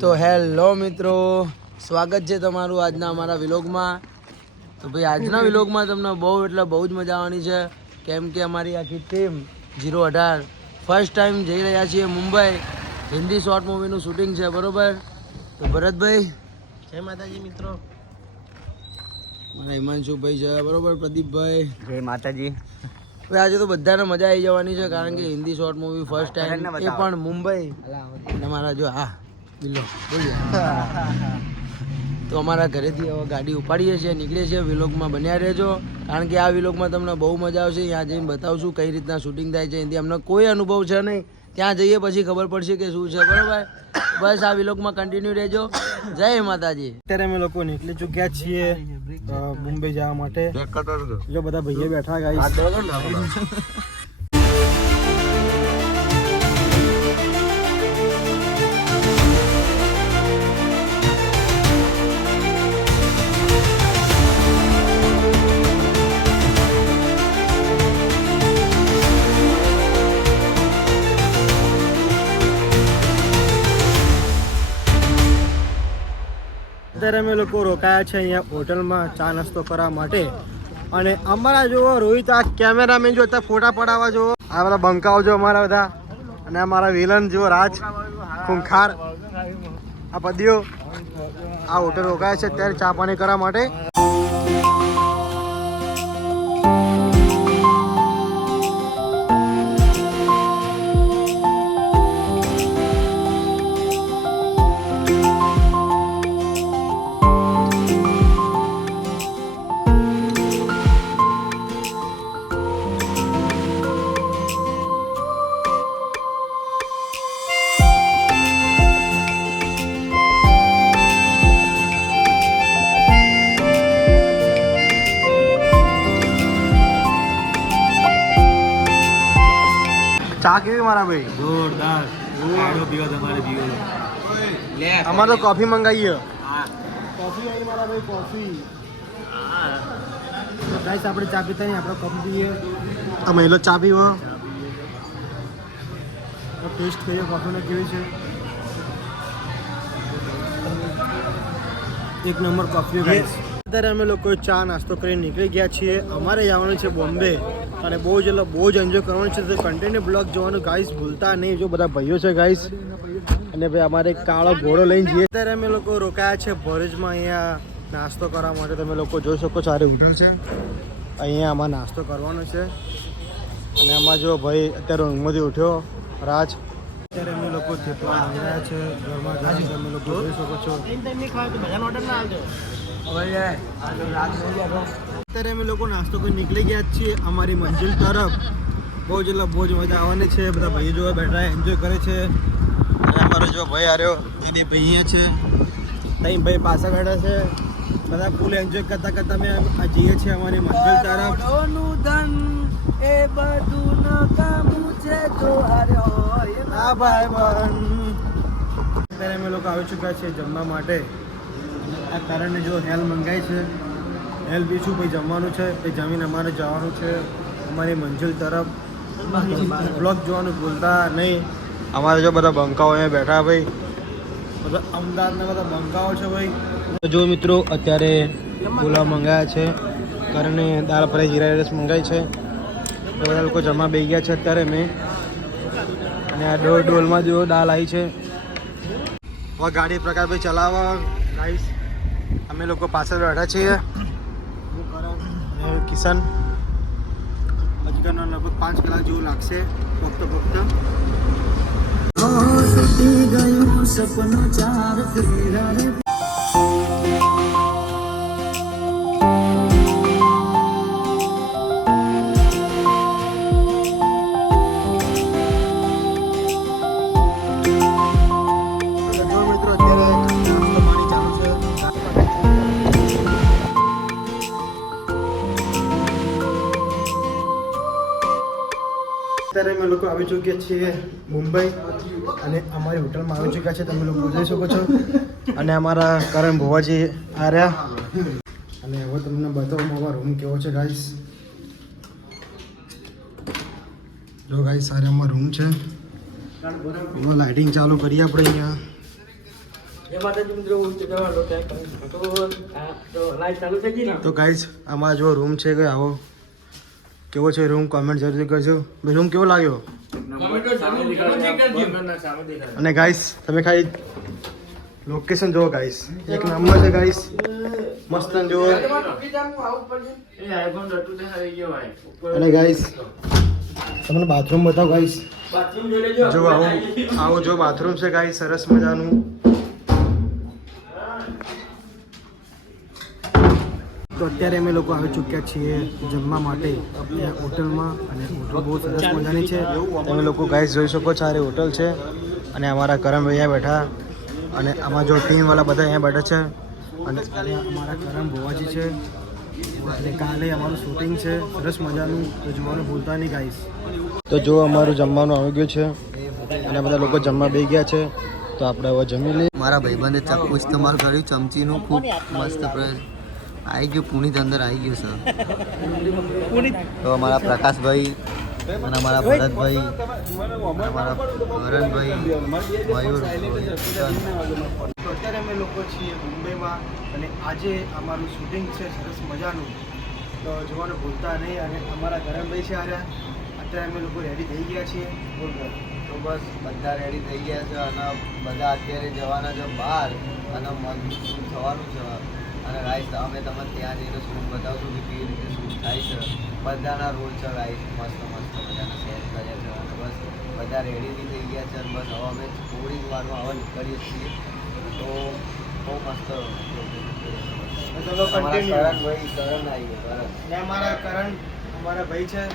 તો હેલો મિત્રો, સ્વાગત છે તમારું આજના અમારા વિલોગમાં. તો ભાઈ આજના વિલોગમાં તમને બહુ એટલે બહુ જ મજા આવવાની છે, કેમ કે અમારી આખી ટીમ 018 ફર્સ્ટ ટાઈમ જઈ રહ્યા છીએ મુંબઈ. હિન્દી શોર્ટ મૂવીનું શૂટિંગ છે, બરોબર? તો ભરતભાઈ, જય માતાજી મિત્રો. મારા હિમાંશુભાઈ છે, બરોબર? પ્રદીપભાઈ, જય માતાજી. હવે આજે તો બધાને મજા આવી જવાની છે, કારણ કે Hindi short movie first time, એ પણ મુંબઈ. તમારા જો હા બિલ્લો તો અમારા ઘરેથી હવે ગાડી ઉપાડીએ છીએ, નીકળીએ છીએ. વિલોગમાં બન્યા રહેજો, કારણ કે આ વિલોગમાં તમને બહુ મજા આવશે. ત્યાં જઈને બતાવશું કઈ રીતના શૂટિંગ થાય છે. એનાથી અમને કોઈ અનુભવ છે નહીં, ત્યાં જઈએ પછી ખબર પડશે કે શું છે, બરાબર? બસ આ વિલોગમાં કન્ટિન્યુ રહેજો. જય માતાજી. અત્યારે અમે લોકો નીકળી ચૂક્યા છીએ મુંબઈ જવા માટે. જો બધા ભાઈઓ બેઠા ગાઈસ. અત્યારે અમે લોકો રોકાયા છે અહીંયા હોટલમાં ચા નાસ્તો કરવા માટે. અને અમારા જો રોહિત આ કેમેરામેન જો અત્યારે ફોટા પડાવવા જો, આ બધા બંકાઓ જો અમારા બધા, અને અમારા વિલન જો રાજ ખૂંખાર, આ પદીઓ આ હોટલ રોકાયા છે અત્યારે ચા પાણી કરવા માટે. ચા કેવી મારા ભાઈ? જોરદાર. અમારે તો કોફી મંગાવીએ. કોફી આવી મારા ભાઈ, કોફી. તો ગાઈસ આપણે ચા પીતા નહીં, આપણે કોફી પીએ. આ મહિલો ચા પીવો, તો ટેસ્ટ કરીએ કોફીનો કેવી છે. એક નંબર કોફી ગાઈસ. અત્યારે અમે લોકો ચા નાસ્તો કરીને નીકળી ગયા છીએ. અમારે જવાનું છે બોમ્બે, અને બહુ જ એન્જોય કરવાનું છે. તો કન્ટિન્યુ બ્લોગ જોવાનું ગાઈસ ભૂલતા નહીં. જો બધા ભાઈઓ છે ગાઈસ, અને ભાઈ અમારે એક કાળો ઘોડો લઈને જઈએ. અત્યારે અમે લોકો રોકાયા છે ભરૂચમાં અહીંયા નાસ્તો કરવા માટે. તમે લોકો જોઈ શકો છો, આ હોટલ છે, અહીંયા આમાં નાસ્તો કરવાનો છે. અને આમાં જો ભાઈ અત્યારે ઊંઘમાંથી ઉઠ્યો રાજ. અત્યારે અમે લોકો થેપલા લઈ રહ્યા છે ઘરમાં ગરમ. તમે લોકો જોઈ શકો છો. અત્યારે અમે લોકો નાસ્તો કરી નીકળી ગયા છીએ અમારી મંજિલ તરફ. બહુ જ મજા આવવાની છે. બધા ભાઈઓ જોવા બેઠા એન્જોય કરે છે. અને અમારો જો ભાઈ આવ્યો એની ભાઈ છે, ત્યાં ભાઈ પાછા બેઠા છે. બધા ફૂલ એન્જોય કરતા કરતા અમે જઈએ છીએ અમારી મંજિલ તરફ. ધન એ બધું નકામું છે તો હા ભાઈ બન. અત્યારે અમે લોકો આવી ચૂક્યા છીએ જમવા માટે. આ કારણે જો હેલ મંગાઈ છે, હેલ બીજું ભાઈ જમવાનું છે. એ જમીને અમારે જવાનું છે અમારી મંજિલ તરફ. બ્લોગ જોવાનું ભૂલતા નહીં. અમારે જો બધા બંકાઓ અહીંયા બેઠા ભાઈ, બધા અમદાવાદના બધા બંકાઓ છે ભાઈ. જો મિત્રો અત્યારે પુલાવ મંગાયા છે, કારણે દાળ ફ્રાય જીરા રાઈસ મંગાઈ છે. બધા લોકો જમવા બેસી ગયા છે અત્યારે મેં. અને આ ડોલમાં જો દાળ આવી છે. હવે ગાડી પ્રકારભાઈ ચલાવવા ગાઈસ. અમે લોકો પાછળ બેઠા છીએ. કિશન અજગરનો લગભગ 5 કલાક જેવું લાગશે પોગતા. સપનું ચાર ફેરા. અત્યારે અમે લોકો આવી ચૂક્યા છીએ મુંબઈ, અને અમારી હોટલમાં આવી ચૂક્યા છે. તમે લોકો જોઈ શકો છો. અને અમારા કરણ ભુવાજી આવ્યા. અને હવે તમને બતાવું અમારો રૂમ કેવો છે ગાઈસ. જો ગાઈસ સારા અમારો રૂમ છે. લાઇટિંગ ચાલુ કરીએ આપણે અહીંયા. એ માતાજી મિત્રો હું ચગાવવાનો ટ્રાય કરીશ તો લાઈટ ચાલુ થઈ ગઈ ને તો ગાઈઝ આમાં જો રૂમ છે કે આવો કેવો છે રૂમ કોમેન્ટ જરૂર કરજો ભાઈ રૂમ કેવો લાગ્યો અને ગાઈઝ તમે ખાલી લોકેશન જુઓ ગાઈઝ એક નંબર છે ગાઈઝ મસ્ત જુઓ અને ગાઈઝ તમને બાથરૂમ બતાવો ગાઈઝ બાથરૂમ જોઈ લેજો જો આવું જો બાથરૂમ છે ગાઈઝ સરસ મજાનું તો અત્યારે અમે લોકો આવી ચૂક્યા છીએ જમવા માટે અહીંયા હોટલમાં અને હોટલ બહુ સરસ મજાની છે તમે લોકો ગાઈસ જોઈ શકો છો આ હોટલ છે અને અમારા કરમ અહીંયા બેઠા અને આમાં જો ટીમવાળા બધા અહીંયા બેઠા છે અને અમારા કરમ ભોવાજી છે અને કાલે અમારું શૂટિંગ છે સરસ મજાનું તો જોવાનું ભૂલતા નહીં ગાઈસ તો જો અમારું જમવાનું આવી ગયું છે અને બધા લોકો જમવા બેસી ગયા છે તો આપણે હવે જમી લઈએ મારા ભાઈબંધે ચાકુ ઇસ્તેમાલ કર્યું ચમચીનું ખૂબ મસ્ત આવી ગયું પુનિત અંદર આવી ગયું છે તો અમારા પ્રકાશભાઈ અને અમારા ભરતભાઈ અને અમારા કરણભાઈ મયુર તો અત્યારે અમે લોકો છીએ મુંબઈમાં અને આજે અમારું શૂટિંગ છે સરસ મજાનું તો જોવાનું ભૂલતા નહીં અને અમારા કરણભાઈ છે આવ્યા અત્યારે અમે લોકો રેડી થઈ ગયા છીએ તો બસ બધા રેડી થઈ ગયા છે અને બધા અત્યારે જવાના છે બહાર અને મન થવાનું છે અને રાઈસ અમે તમને ત્યાં જઈને શૂટ બતાવશું કે કેવી રીતે શૂટ થાય છે બધાના રોલ છે રાઈસ મસ્ત મસ્ત બધાના સેટ કર્યા છે અને બસ બધા રેડી બી થઈ ગયા છે અને બસ હવે અમે થોડી જ વારમાં હવે નીકળીએ છીએ તો બહુ મસ્ત કરણભાઈ કરણ આવી ગયો અને અમારા કરણ અમારા ભાઈ છે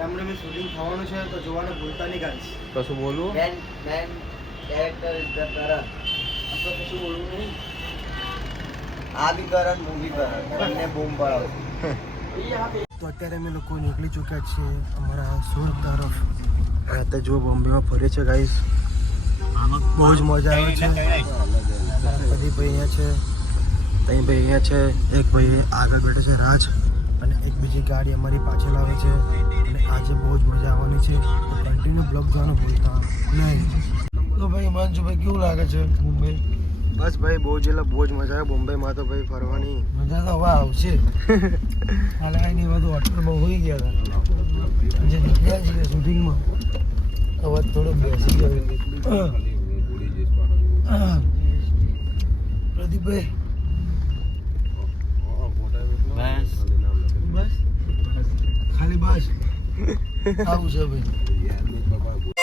એમને બી શૂટિંગ થવાનું છે તો જોવાનું ભૂલતા નહીં ગાઈસ કશું બોલવું મેન કેરેક્ટર ઇઝ ધ કરણ આપણે કશું બોલવું નહીં આ બી કરણ મૂવી કરણ બંને બૂમ પડાવશે તો અત્યારે અમે લોકો નીકળી ચૂક્યા છીએ અમારા સુરત તરફ અત્યારે જો બોમ્બેમાં ફરે છે ગાઈસ બહુ જ મજા આવે છે પ્રદીપભાઈ અહીંયા છે તઈ ભાઈ અહીંયા છે એક ભાઈ આગળ બેઠો છે રાજ અને એક બીજી ગાડી અમારી પાછળ આવે છે અને આજે બહુ જ મજા આવવાની છે તો કન્ટિન્યુ બ્લોગ જોવાનું ભૂલતા નહીં તો ભાઈ માંજુભાઈ કેવું લાગે છે મુંબઈ બસ ભાઈ બહુ જ એટલે બહુ જ મજા આવે મુંબઈમાં તો ભાઈ ફરવાની મજા તો હવે આવશે હાલે એની બધું હોટલમાં હોઈ ગયા હતા જે નીકળ્યા છીએ શૂટિંગમાં હવે થોડો બેસી ગયો પ્રદીપભાઈ બસ ખાલી બસ આવું છે ભાઈ